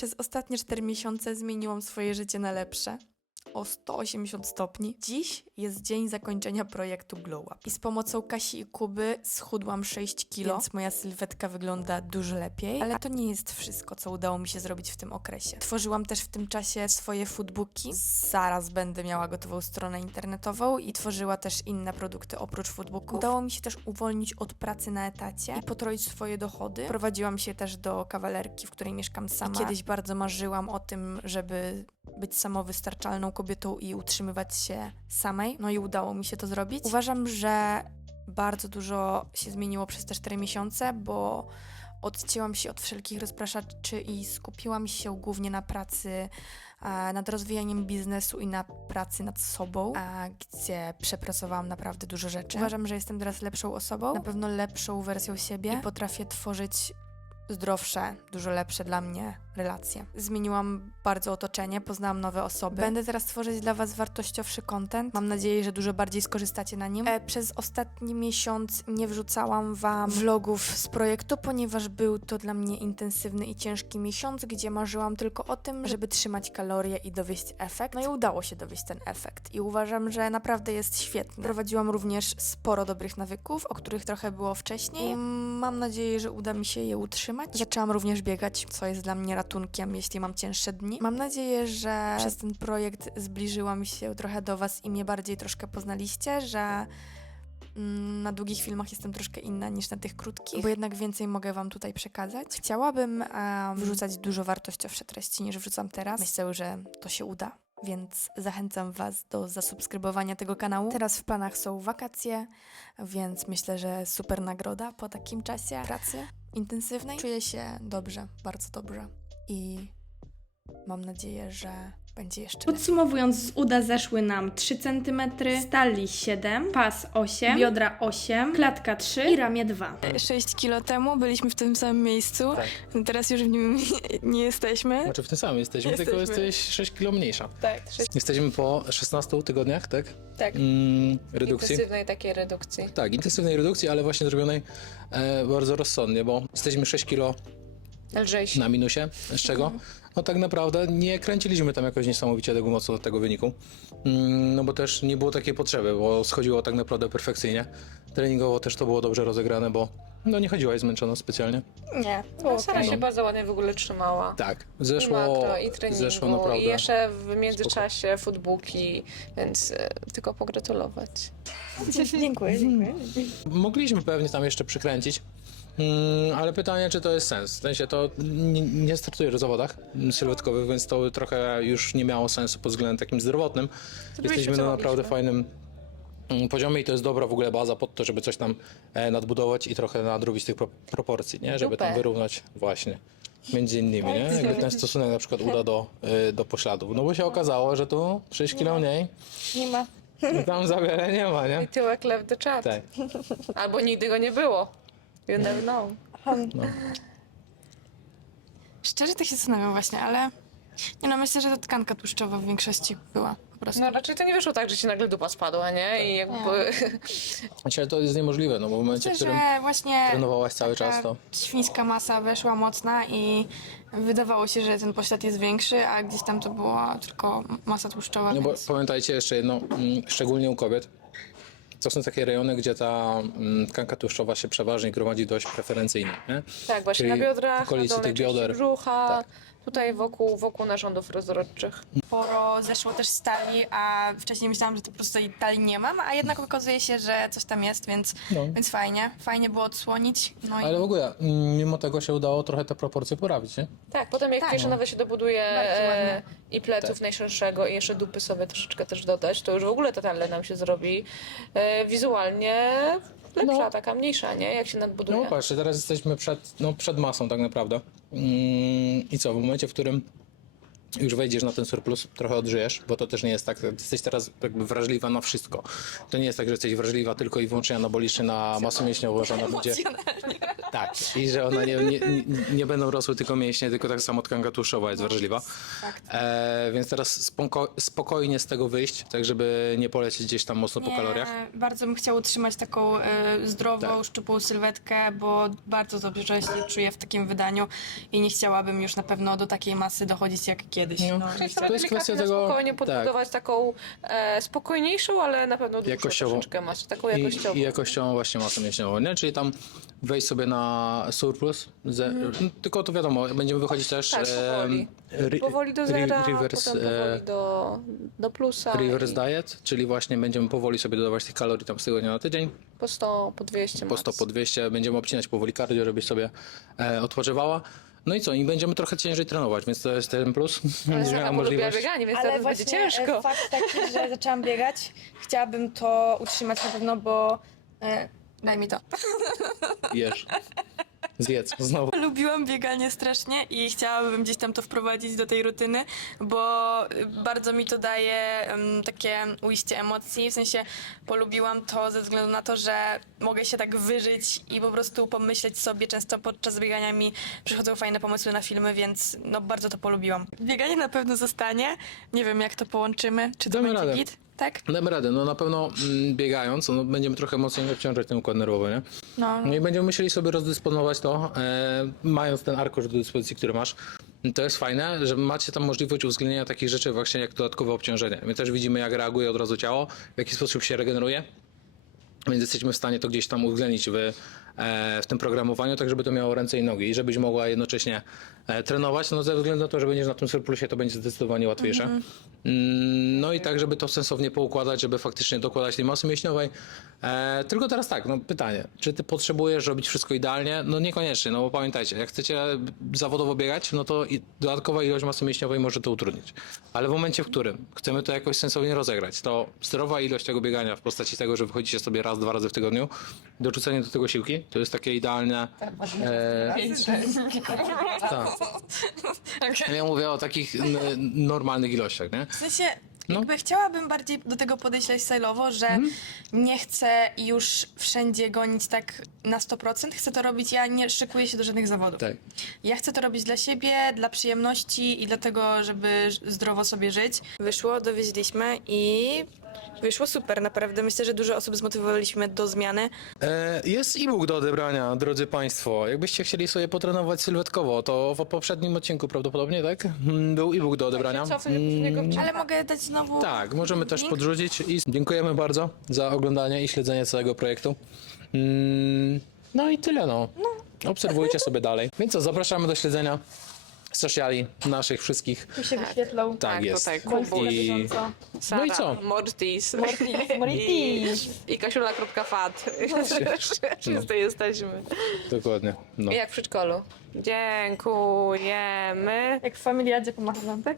Przez ostatnie 4 miesiące zmieniłam swoje życie na lepsze. O 180 stopni. Dziś jest dzień zakończenia projektu Glow Up. I z pomocą Kasi i Kuby schudłam 6 kilo, więc moja sylwetka wygląda dużo lepiej. Ale to nie jest wszystko, co udało mi się zrobić w tym okresie. Tworzyłam też w tym czasie swoje foodbooki. Zaraz będę miała gotową stronę internetową i tworzyła też inne produkty oprócz foodbooków. Udało mi się też uwolnić od pracy na etacie i potroić swoje dochody. Prowadziłam się też do kawalerki, w której mieszkam sama. I kiedyś bardzo marzyłam o tym, żeby być samowystarczalną kobietą i utrzymywać się samej. No i udało mi się to zrobić. Uważam, że bardzo dużo się zmieniło przez te 4 miesiące, bo odcięłam się od wszelkich rozpraszaczy i skupiłam się głównie na pracy nad rozwijaniem biznesu i na pracy nad sobą, gdzie przepracowałam naprawdę dużo rzeczy. Uważam, że jestem teraz lepszą osobą, na pewno lepszą wersją siebie i potrafię tworzyć zdrowsze, dużo lepsze dla mnie relacje. Zmieniłam bardzo otoczenie, poznałam nowe osoby. Będę teraz tworzyć dla Was wartościowszy content. Mam nadzieję, że dużo bardziej skorzystacie na nim. E, przez ostatni miesiąc nie wrzucałam Wam vlogów z projektu, ponieważ był to dla mnie intensywny i ciężki miesiąc, gdzie marzyłam tylko o tym, żeby trzymać kalorie i dowieść efekt. No i udało się dowieść ten efekt i uważam, że naprawdę jest świetny. Prowadziłam również sporo dobrych nawyków, o których trochę było wcześniej. Mam nadzieję, że uda mi się je utrzymać. Zaczęłam również biegać, co jest dla mnie ratunkiem, jeśli mam cięższe dni. Mam nadzieję, że przez ten projekt zbliżyłam się trochę do Was i mnie bardziej troszkę poznaliście, że mm, na długich filmach jestem troszkę inna niż na tych krótkich, bo jednak więcej mogę Wam tutaj przekazać. Chciałabym em, wrzucać dużo wartościowsze treści niż wrzucam teraz. Myślę, że to się uda. Więc zachęcam Was do zasubskrybowania tego kanału. Teraz w planach są wakacje, więc myślę, że super nagroda po takim czasie pracy intensywnej. Czuję się dobrze, bardzo dobrze i mam nadzieję, że będzie jeszcze. Podsumowując, z uda zeszły nam 3 cm, stali 7, pas 8, biodra 8, klatka 3 i ramię 2. 6 kilo temu byliśmy w tym samym miejscu. Teraz już w nim nie jesteśmy. Znaczy w tym samym jesteśmy, tylko Jesteśmy. jesteś 6 kilo mniejsza. Tak, sześć, Jesteśmy po 16 tygodniach, tak? tak. Mm, redukcji. Intensywnej takiej redukcji. Tak, intensywnej redukcji, ale właśnie zrobionej e, bardzo rozsądnie, bo jesteśmy 6 kilo Lżejsi. na minusie, z czego no tak naprawdę nie kręciliśmy tam jakoś niesamowicie tego mocno do tego wyniku. Mm, no bo też nie było takiej potrzeby, bo schodziło tak naprawdę perfekcyjnie. Treningowo też to było dobrze rozegrane, bo no nie chodziłaś zmęczona specjalnie. Nie. No, Sara się No. bardzo ładnie w ogóle trzymała. Tak, I zeszło, makro, i treningu, zeszło naprawdę. i jeszcze w międzyczasie footbooki, więc e, tylko pogratulować. Dziękuję, dziękuję. Mogliśmy pewnie tam jeszcze przykręcić, mm, ale pytanie, czy to jest sens. W sensie to nie, nie startuję w zawodach sylwetkowych, więc to trochę już nie miało sensu pod względem takim zdrowotnym. Jesteśmy na naprawdę fajnym mm, poziomie i to jest dobra w ogóle baza pod to, żeby coś tam e, nadbudować i trochę nadrobić tych pro, proporcji, nie? Żeby tam wyrównać właśnie. Między innymi, nie? Jakby ten stosunek na przykład uda do, y, do pośladów. No bo się okazało, że tu 6 kilo mniej, Nie ma. tam za wiele nie ma, I nie? tyłek left the chat. Tak. Albo nigdy go nie było. You never know. Szczerze tak się zastanawiam właśnie, ale nie no, myślę, że to tkanka tłuszczowa w większości była po prostu. No raczej to nie wyszło tak, że ci nagle dupa spadła, nie? I jakby... Znaczy, to jest niemożliwe, no bo w momencie, w którym że właśnie trenowałaś cały taka czas, to świńska masa weszła mocna i wydawało się, że ten poślad jest większy, a gdzieś tam to była tylko masa tłuszczowa, No bo więc... pamiętajcie jeszcze jedno, mm, szczególnie u kobiet, to są takie rejony, gdzie ta mm, tkanka tłuszczowa się przeważnie gromadzi dość preferencyjnie. Nie? Tak, właśnie Czyli na biodrach, na okolicy dolnej tych części bioder. brzucha, Tak. tutaj wokół, wokół narządów rozrodczych. sporo zeszło też z talii, a wcześniej myślałam, że to po prostu tej talii nie mam, a jednak okazuje się, że coś tam jest, więc, No. więc fajnie. Fajnie było odsłonić. No i Ale w ogóle, mm, mimo tego się udało trochę te proporcje poprawić, nie? Tak, potem jak Tak. jeszcze nawet się dobuduje Bardzo e, ładnie. I pleców Tak. najszerszego i jeszcze dupy sobie troszeczkę też dodać, to już w ogóle ta talia nam się zrobi e, wizualnie lepsza, No. taka mniejsza, nie? Jak się nadbuduje. No patrzcie, teraz jesteśmy przed, no, przed masą tak naprawdę. Mm, I co, w momencie, w którym już wejdziesz na ten surplus, trochę odżyjesz, bo to też nie jest tak, jesteś teraz jakby wrażliwa na wszystko. To nie jest tak, że jesteś wrażliwa tylko i wyłącznie anabolicznie na masę mięśniową, że będzie... Tak, i że one nie, nie, nie- będą rosły tylko mięśnie, tylko tak samo tkanka tłuszczowa jest wrażliwa. E, więc teraz spoko, spokojnie z tego wyjść, tak żeby nie polecieć gdzieś tam mocno po kaloriach. Bardzo bym chciała utrzymać taką e, zdrową, Tak. szczupłą sylwetkę, bo bardzo dobrze się czuję w takim wydaniu i nie chciałabym już na pewno do takiej masy dochodzić jak kiedyś. No. Czyli To sobie jest kwestia delikatnie, tego- spokojnie tak. podbudować taką e, spokojniejszą, ale na pewno dłuższą Jakościową. troszeczkę masę, taką I, jakościową. I jakością właśnie masę mięśniową, nie? Czyli tam wejść sobie na surplus, ze, no, tylko to wiadomo, będziemy wychodzić też... Tak, powoli. ri- Powoli do zera, reverse, potem e, powoli do, do plusa. Reverse i diet, czyli właśnie będziemy powoli sobie dodawać tych kalorii tam z tygodnia na tydzień, Po 100, po 200 po 100, po 200, będziemy obcinać powoli cardio, żebyś sobie e, odpoczywała. No i co, i będziemy trochę ciężej trenować, więc to jest ten plus. Ale Będziesz miała polubiła bieganie, więc teraz będzie ciężko. e, fakt taki, że zaczęłam biegać, chciałabym to utrzymać na pewno, bo... Daj mi to. Jesz. Zjedz, znowu. Lubiłam bieganie strasznie i chciałabym gdzieś tam to wprowadzić do tej rutyny, bo bardzo mi to daje em, takie ujście emocji. W sensie polubiłam to ze względu na to, że mogę się tak wyżyć i po prostu pomyśleć sobie. Często podczas biegania mi przychodzą fajne pomysły na filmy, więc no bardzo to polubiłam. Bieganie na pewno zostanie. Nie wiem jak to połączymy. Czy to Damy będzie radę. git? Tak? Damy radę, no na pewno mm, biegając, no, będziemy trochę mocniej obciążać ten układ nerwowy, nie? No. No i będziemy musieli sobie rozdysponować to, e, mając ten arkusz do dyspozycji, który masz. To jest fajne, że macie tam możliwość uwzględnienia takich rzeczy właśnie jak dodatkowe obciążenie. My też widzimy, jak reaguje od razu ciało, w jaki sposób się regeneruje, więc jesteśmy w stanie to gdzieś tam uwzględnić w, e, w tym programowaniu, tak żeby to miało ręce i nogi i żebyś mogła jednocześnie e, trenować, no ze względu na to, że będziesz na tym surplusie, to będzie zdecydowanie łatwiejsze. Mm, No i tak, żeby to sensownie poukładać, żeby faktycznie dokładać tej masy mięśniowej. E, tylko teraz tak, no pytanie, czy ty potrzebujesz robić wszystko idealnie? No niekoniecznie, no bo pamiętajcie, jak chcecie zawodowo biegać, no to i dodatkowa ilość masy mięśniowej może to utrudnić. Ale w momencie, w którym chcemy to jakoś sensownie rozegrać, to zdrowa ilość tego biegania w postaci tego, że wychodzicie sobie raz, dwa razy w tygodniu, dorzucenie do tego siłki, to jest takie idealne... E, tak. Ja mówię o takich n- normalnych ilościach, nie? W sensie, No. jakby chciałabym bardziej do tego podejść lifestyle'owo, że Mhm. nie chcę już wszędzie gonić tak na 100%. Chcę to robić, ja nie szykuję się do żadnych zawodów. Tak. Ja chcę to robić dla siebie, dla przyjemności i dlatego, żeby zdrowo sobie żyć. Wyszło, dowieźliśmy i wyszło super, naprawdę. Myślę, że dużo osób zmotywowaliśmy do zmiany. E, Jest e-book do odebrania, drodzy Państwo. Jakbyście chcieli sobie potrenować sylwetkowo, to w poprzednim odcinku prawdopodobnie, tak? Mm, Był e-book do odebrania. do poprzedniego Mm, Ale mogę dać znowu. Tak, możemy też link? podrzucić i dziękujemy bardzo za oglądanie i śledzenie całego projektu. Mm, No i tyle no. Obserwujcie sobie dalej. Więc co, zapraszamy do śledzenia sociali naszych wszystkich. Tu się wyświetlą. Tak, Tak, jest. tutaj Kubuś. I, Sara, No i co? Mortis. Mortis. I, i kasiula.fat. Wszyscy jesteśmy. dokładnie. No. Jak w przedszkolu. Dziękujemy. Jak w familiadzie pomacham, tak?